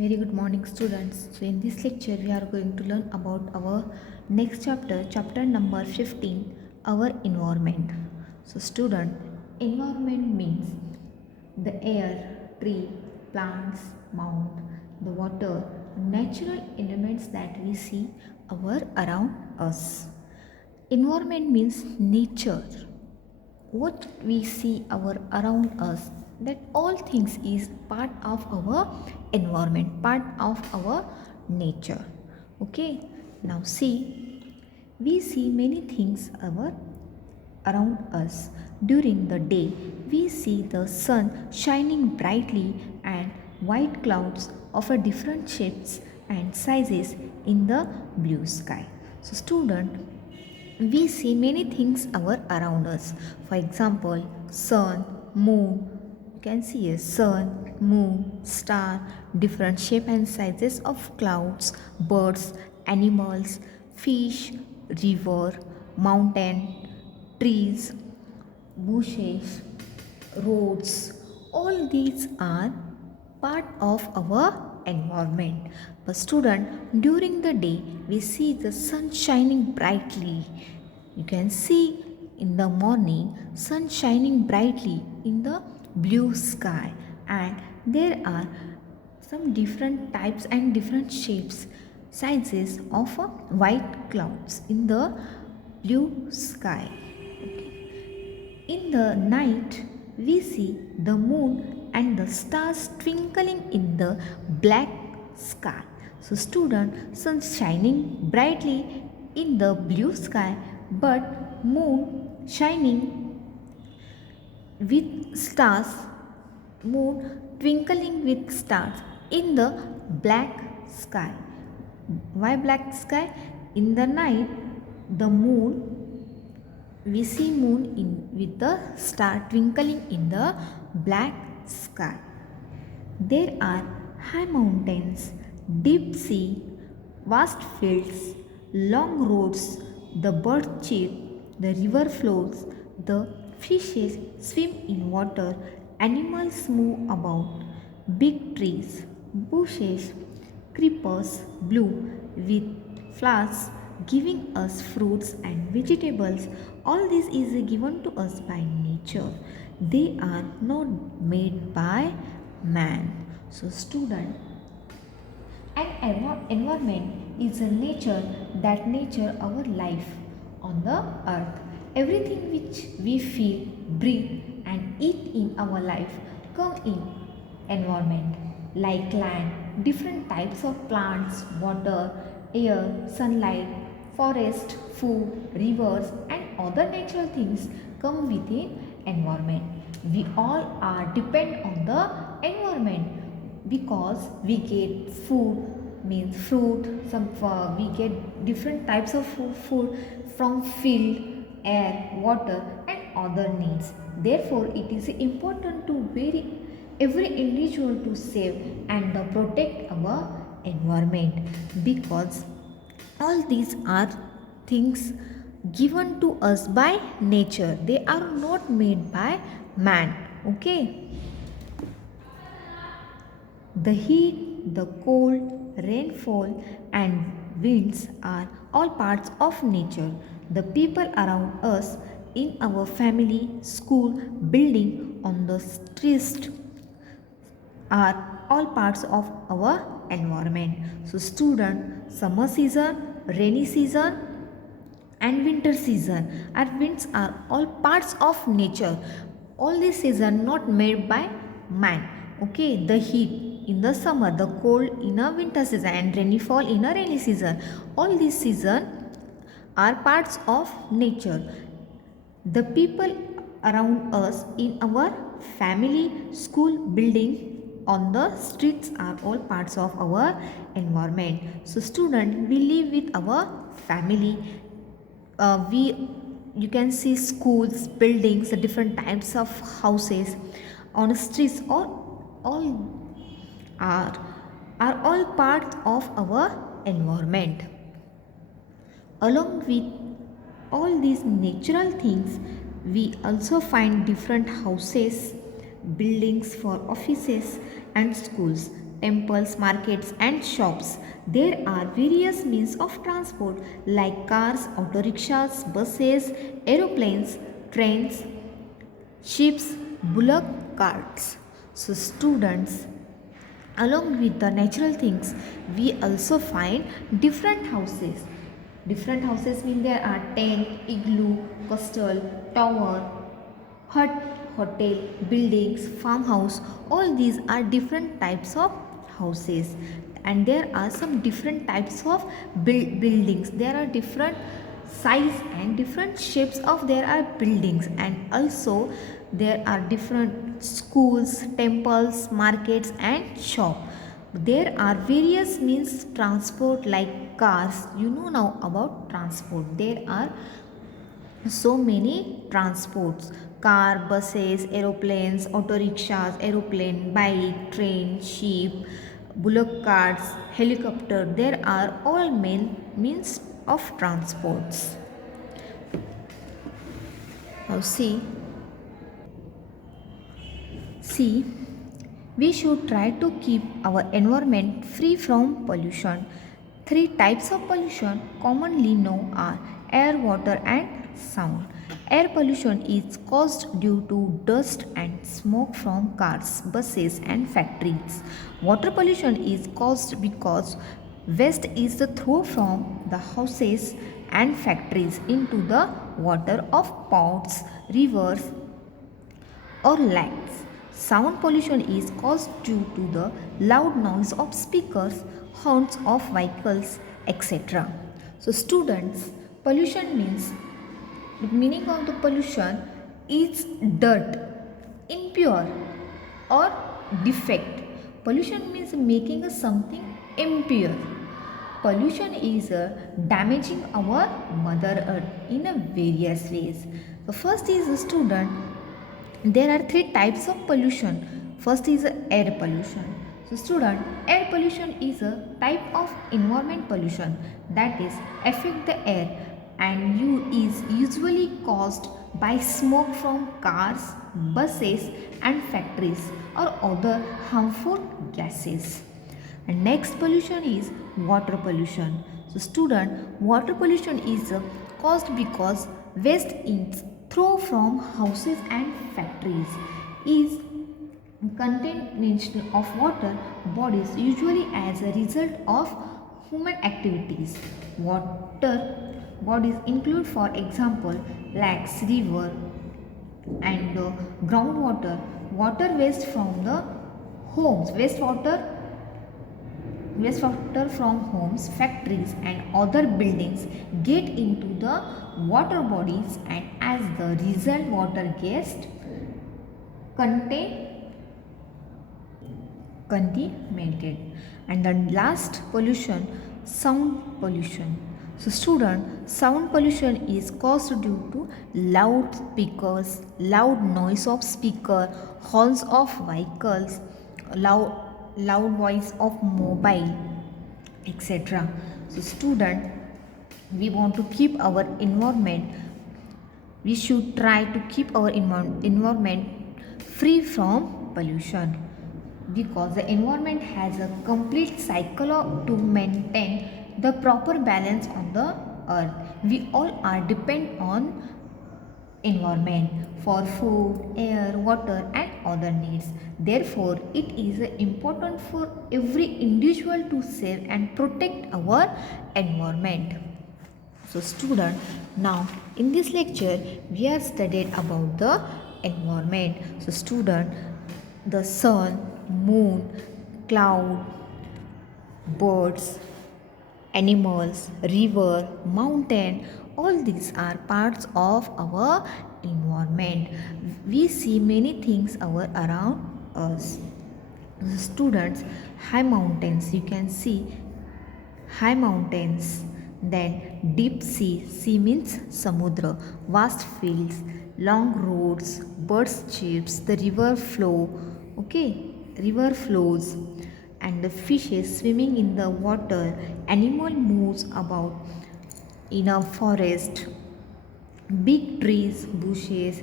Very good morning, students. So, in this lecture, we are going to learn about our next chapter, chapter number 15, our environment. So, student, environment means the air, tree, plants, mount, the water, natural elements that we see our around us. Environment means nature, what we see our around us, that all things is part of our environment, part of our nature. Okay, now see, we see many things our around us. During the day we see the sun shining brightly and white clouds of a different shapes and sizes in the blue sky. So student, we see many things our around us. For example, sun, moon. You can see a sun, moon, star, different shape and sizes of clouds, birds, animals, fish, river, mountain, trees, bushes, roads. All these are part of our environment. But student, during the day we see the sun shining brightly. You can see in the morning sun shining brightly in the blue sky, and there are some different types and different shapes, sizes of white clouds in the blue sky. In the night, we see the moon and the stars twinkling in the black sky. So, student, sun shining brightly in the blue sky, but moon shining with stars, moon twinkling with stars in the black sky. Why black sky? In the night, the moon, we see moon in with the star twinkling in the black sky. There are high mountains, deep sea, vast fields, long roads, the birds chirp, the river flows, the fishes swim in water, animals move about, big trees, bushes, creepers bloom with flowers giving us fruits and vegetables. All this is given to us by nature. They are not made by man. So student, an environment is a nature, that nature our life on the earth. Everything which we feel, breathe and eat in our life come in environment, like land, different types of plants, water, air, sunlight, forest, food, rivers and other natural things come within environment. We all are depend on the environment, because we get food, means fruit, we get different types of food from field, air, water and other needs. Therefore it is important to every individual to save and protect our environment, because all these are things given to us by nature. They are not made by man. Okay. The heat, the cold, rainfall, and winds are all parts of nature. The people around us, in our family, school, building, on the street, are all parts of our environment. So, student, summer season, rainy season, and winter season are winds are all parts of nature. All these season not made by man. Okay, the heat in the summer, the cold in a winter season and rainfall in a rainy season, all these season are parts of nature. The people around us, in our family, school, building, on the streets are all parts of our environment. So student, we live with our family. We You can see schools, buildings, different types of houses on streets, all are are all part of our environment. Along with all these natural things, we also find different houses, buildings for offices and schools. temples, markets, and shops. There are various means of transport like cars, auto rickshaws, buses, aeroplanes, trains, ships, bullock carts. So, students, along with the natural things, we also find different houses. Different houses mean there are tent, igloo, castle, tower, hut, hotel, buildings, farmhouse. All these are different types of houses, and there are some different types of buildings. There are different size and different shapes of there are buildings, and also there are different schools, temples, markets, and shop. There are various means transport like cars. You know now about transport. There are so many transports: car, buses, aeroplanes, auto rickshaws, aeroplane, bike, train, ship, bullock carts, helicopter. There are all main means of transports. Now see, we should try to keep our environment free from pollution. Three types of pollution commonly known are air, water, and sound. Air pollution is caused due to dust and smoke from cars, buses, and factories. Water pollution is caused because waste is thrown from the houses and factories into the water of ponds, rivers, or lakes. Sound pollution is caused due to the loud noise of speakers, horns of vehicles, etc. So, students, pollution means the meaning of the pollution is dirt, impure, or defect. Pollution means making something impure. Pollution is damaging our mother earth in a various ways. So first is, student, there are three types of pollution. First is air pollution. So student, air pollution is a type of environment pollution that is affect the air and is usually caused by smoke from cars, buses, and factories or other harmful gases. And next pollution is water pollution. So student, water pollution is caused because waste is thrown from houses and factories is contamination of water bodies usually as a result of human activities. Water bodies include, for example, lakes, river, and groundwater, water waste from the homes, wastewater from homes, factories, and other buildings get into the water bodies, and as the result water gets contaminated. And the last pollution, sound pollution. So student, sound pollution is caused due to loud speakers, loud noise of speaker, horns of vehicles, loud voice of mobile, etc. So student, we want to keep our environment, we should try to keep our environment free from pollution, because the environment has a complete cycle to maintain the proper balance on the earth. We all are depend on environment for food, air, water, and other needs. Therefore, it is important for every individual to save and protect our environment. So student, now in this lecture we are studied about the environment. So student, the sun, moon, cloud, birds, animals, river, mountain, all these are parts of our environment. We see many things around us. Students, high mountains, you can see high mountains. Then deep sea, sea means samudra, vast fields, long roads, birds chirps, the river flows, and the fishes swimming in the water, animal moves about in a forest, big trees, bushes,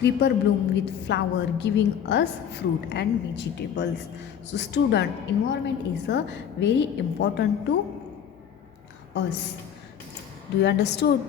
creeper bloom with flower giving us fruit and vegetables. So student, environment is very important to us. Do you understood?